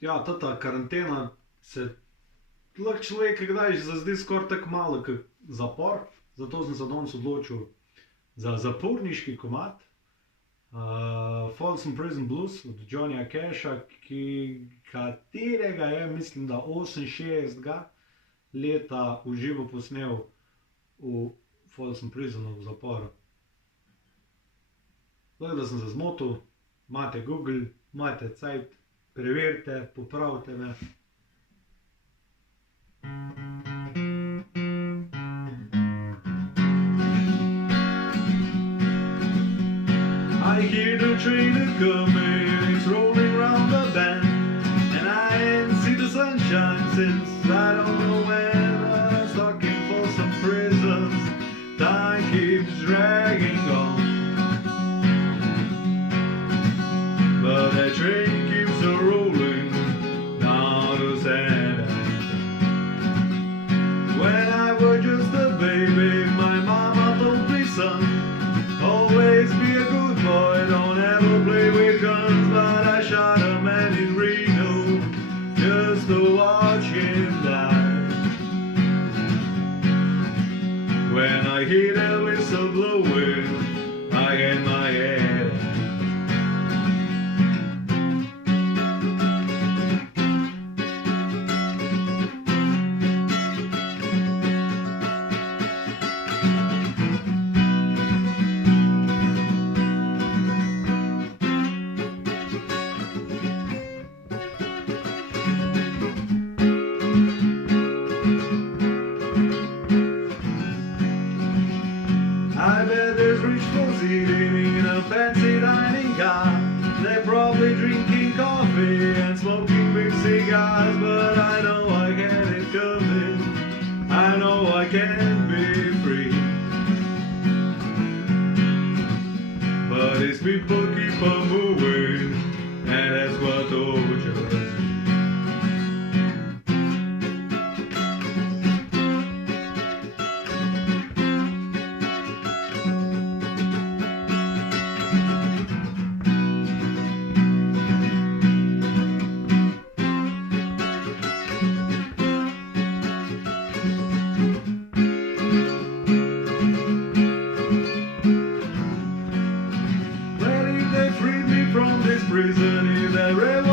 Ja, ta karantena se lahko človek kdaj zazdi skoraj tako malo kot zapor, zato sem se danes odločil za zaporniški komad. Folsom Prison Blues od Johnnyja Casha, katerega je, mislim, da 68. leta v živo posnel v Folsom Prisonu v zaporu. Lahko da sem se zmotil, imate Google, imate cajt, preverite, popravite me. I hear the train a-coming, it's rolling round the bend, and I ain't seen the sunshine since I don't know when. I'm stuck in Folsom Prison, time keeps dragging on, but that train keeps a-rolling down to San Antonio. When I was just a baby, my mama told me, son, always be a good boy, don't ever play with guns. But I shot a man in Reno just to watch him die. When I hear that whistle blowing, I get my head. I bet there's rich folks eating in a fancy dining car. They're probably drinking coffee and smoking big cigars. But I know I get it coming, I know I can be free. But these people keep on moving, and that's what tortures me. From this prison in the railway